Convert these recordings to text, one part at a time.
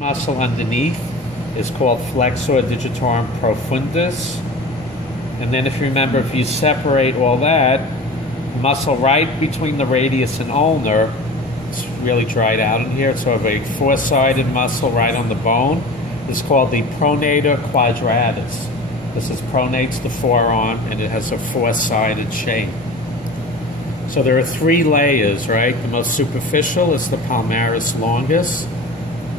Muscle underneath is called flexor digitorum profundus. And then if you remember, if you separate all that, the muscle right between the radius and ulnar, it's really dried out in here. It's sort of a four-sided muscle right on the bone. It's called the pronator quadratus. This is pronates the forearm, and it has a four-sided shape. So there are three layers, right? The most superficial is the palmaris longus.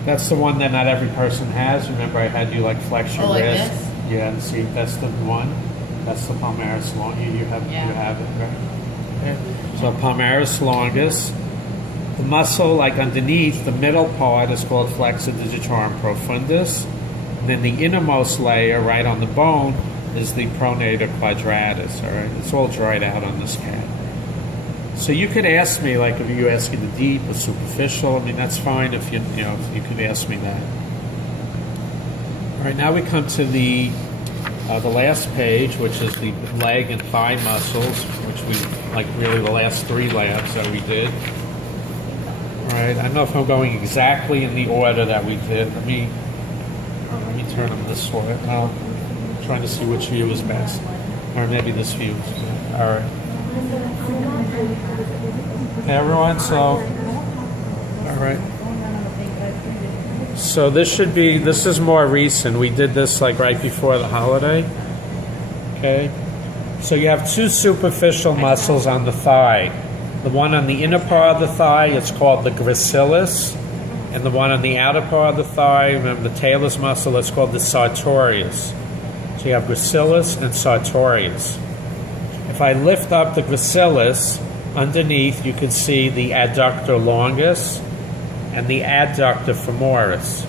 That's the one that not every person has. Remember, I had you like flex your wrist. This? Yeah, and see, that's the one. That's the palmaris longus. You have it, right? Okay. So palmaris longus. The muscle, like underneath, the middle part is called flexor digitorum profundus. And then the innermost layer, right on the bone, is the pronator quadratus. All right, it's all dried out on this cat. So you could ask me, like, if you asking the deep or superficial. I mean, that's fine if you could ask me that. All right, now we come to the last page, which is the leg and thigh muscles, which we like really the last three labs that we did. All right, I don't know if I'm going exactly in the order that we did. Let me turn them this way. I'm trying to see which view is best, or maybe this view. All right. Okay, everyone, so, all right. So this is more recent. We did this like right before the holiday. Okay. So you have two superficial muscles on the thigh. The one on the inner part of the thigh is called the gracilis. And the one on the outer part of the thigh, remember the talus muscle, that's called the sartorius. So you have gracilis and sartorius. If I lift up the gracilis, underneath you can see the adductor longus and the adductor femoris.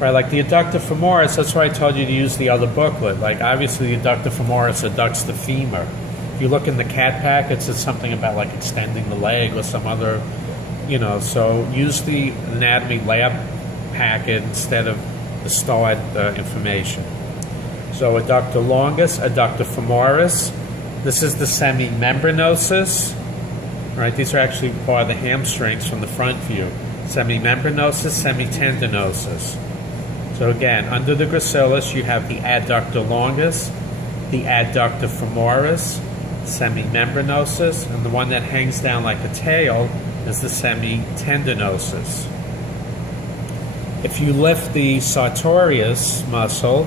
Right, like the adductor femoris, that's why I told you to use the other booklet. Like obviously the adductor femoris adducts the femur. If you look in the CAT packets, it's something about like extending the leg or some other, so use the anatomy lab packet instead of the START information. So adductor longus, adductor femoris. This is the semimembranosus. Right, these are actually part of the hamstrings from the front view. Semimembranosus, semitendinosus. So again, under the gracilis, you have the adductor longus, the adductor femoris, semimembranosus, and the one that hangs down like a tail is the semitendinosus. If you lift the sartorius muscle,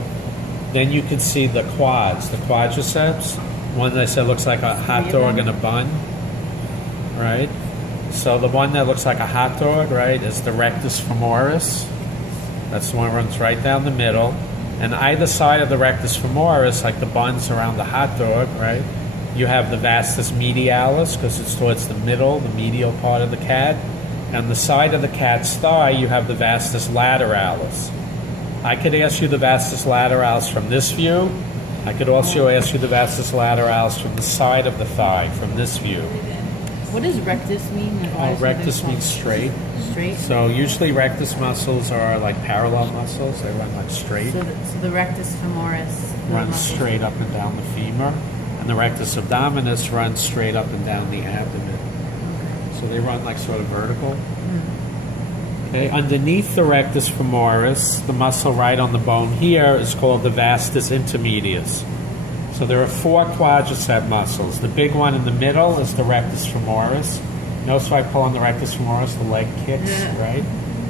then you can see the quads, the quadriceps. One that I said looks like a hot dog in a bun, right? So the one that looks like a hot dog, right, is the rectus femoris. That's the one that runs right down the middle. And either side of the rectus femoris, like the buns around the hot dog, right, you have the vastus medialis because it's towards the middle, the medial part of the cat. And the side of the cat's thigh, you have the vastus lateralis. I could ask you the vastus lateralis from this view. I could also ask you the vastus lateralis from the side of the thigh, from this view. What does rectus mean? Rectus means straight. Straight? So usually rectus muscles are like parallel muscles. They run like straight. So the rectus femoris runs straight up and down the femur. And the rectus abdominis runs straight up and down the abdomen. So they run like sort of vertical. Okay. Underneath the rectus femoris, the muscle right on the bone here is called the vastus intermedius. So there are four quadricep muscles. The big one in the middle is the rectus femoris. Notice if I pull on the rectus femoris, the leg kicks, right?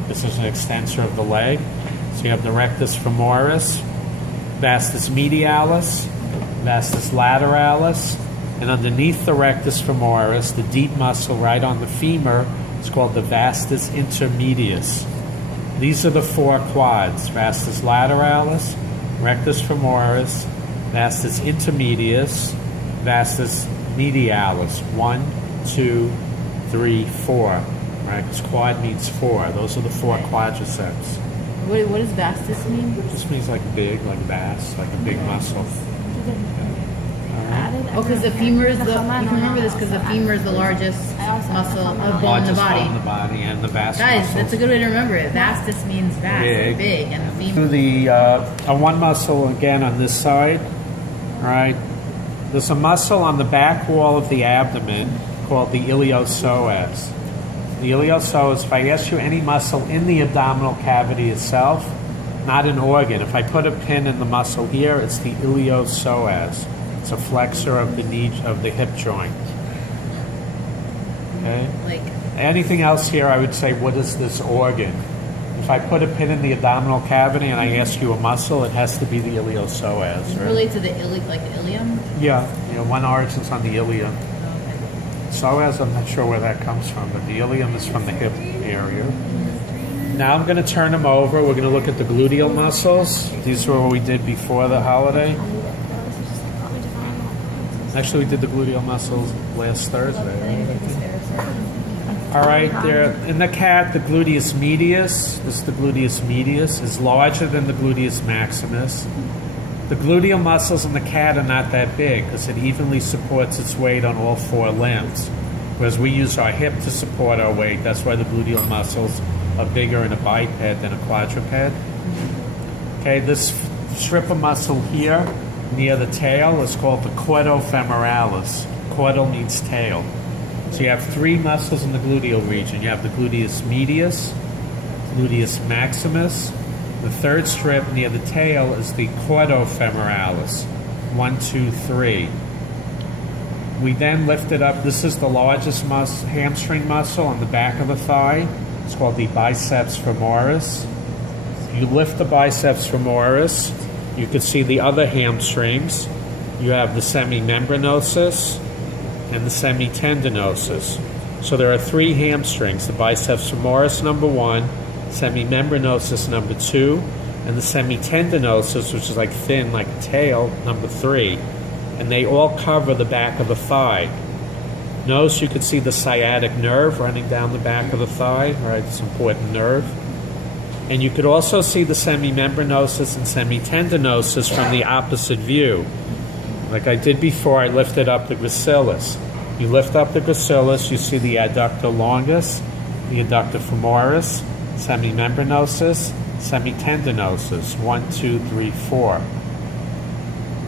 This is an extensor of the leg. So you have the rectus femoris, vastus medialis, vastus lateralis, and underneath the rectus femoris, the deep muscle right on the femur, is called the vastus intermedius. These are the four quads: vastus lateralis, rectus femoris, vastus intermedius, vastus medialis. 1, 2, 3, 4. Right? Because quad means four. Those are the four quadriceps. What does vastus mean? It just means like big, like vast, like a big muscle. Oh, because the femur is the. You can remember this because the femur is the largest muscle of bone in the body. Bone in the body, and the vastus. Guys, muscles. that's a good way to remember it. Vastus means vast, big, and the femur. On one muscle again on this side, right? There's a muscle on the back wall of the abdomen called the iliopsoas. The iliopsoas, if I ask you any muscle in the abdominal cavity itself, not an organ. If I put a pin in the muscle here, it's the iliopsoas. It's a flexor of the knee, of the hip joint. Okay? Like, Anything else here, I would say, what is this organ? If I put a pin in the abdominal cavity and I ask you a muscle, it has to be the iliopsoas, right? relate to the like the ilium? Yeah, one origin's on the ilium. Psoas, I'm not sure where that comes from, but the ilium is from the hip area. Now I'm going to turn them over. We're going to look at the gluteal muscles. These were what we did before the holiday. Actually, we did the gluteal muscles last Thursday, right? All right, there in the cat, the gluteus medius, this is the gluteus medius, is larger than the gluteus maximus. The gluteal muscles in the cat are not that big because it evenly supports its weight on all four limbs. Whereas we use our hip to support our weight, that's why the gluteal muscles are bigger in a biped than a quadruped. Okay, this strip of muscle here near the tail is called the caudofemoralis. Caudal means tail. So you have three muscles in the gluteal region. You have the gluteus medius, gluteus maximus. The third strip near the tail is the caudofemoralis. 1, 2, 3. We then lift it up. This is the largest hamstring muscle on the back of the thigh. It's called the biceps femoris. You lift the biceps femoris. You can see the other hamstrings. You have the semimembranosus and the semitendinosus. So there are three hamstrings, the biceps femoris number 1, semimembranosus number 2, and the semitendinosus, which is like thin, like a tail, number 3. And they all cover the back of the thigh. Notice you can see the sciatic nerve running down the back of the thigh, right? It's an important nerve. And you could also see the semimembranosus and semitendinosus from the opposite view. Like I did before, I lifted up the gracilis. You lift up the gracilis, you see the adductor longus, the adductor femoris, semimembranosus, semitendinosus. 1, 2, 3, 4. Are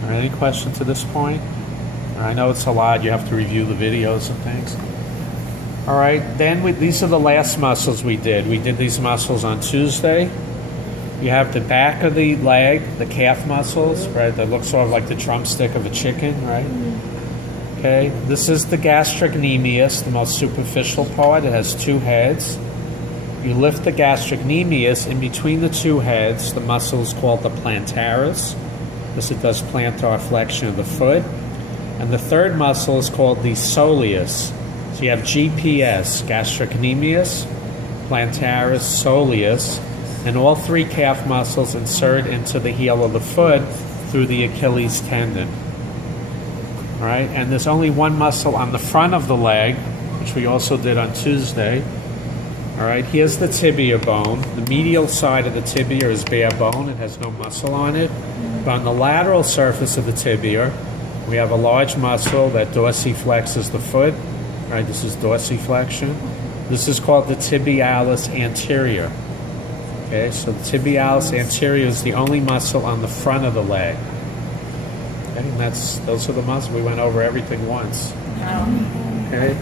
there any questions to this point? I know it's a lot. You have to review the videos and things. All right, then these are the last muscles we did. We did these muscles on Tuesday. You have the back of the leg, the calf muscles, right? That looks sort of like the drumstick of a chicken, right? Okay, this is the gastrocnemius, the most superficial part. It has 2 heads. You lift the gastrocnemius. In between the 2 heads, the muscle is called the plantaris, because it does plantar flexion of the foot. And the third muscle is called the soleus. So you have GPS, gastrocnemius, plantaris, soleus, and all 3 calf muscles insert into the heel of the foot through the Achilles tendon. All right, and there's only one muscle on the front of the leg, which we also did on Tuesday. All right, here's the tibia bone. The medial side of the tibia is bare bone. It has no muscle on it. But on the lateral surface of the tibia, we have a large muscle that dorsiflexes the foot. All right, this is dorsiflexion. This is called the tibialis anterior. Okay, so the tibialis anterior is the only muscle on the front of the leg. Okay, and those are the muscles. We went over everything once. Okay.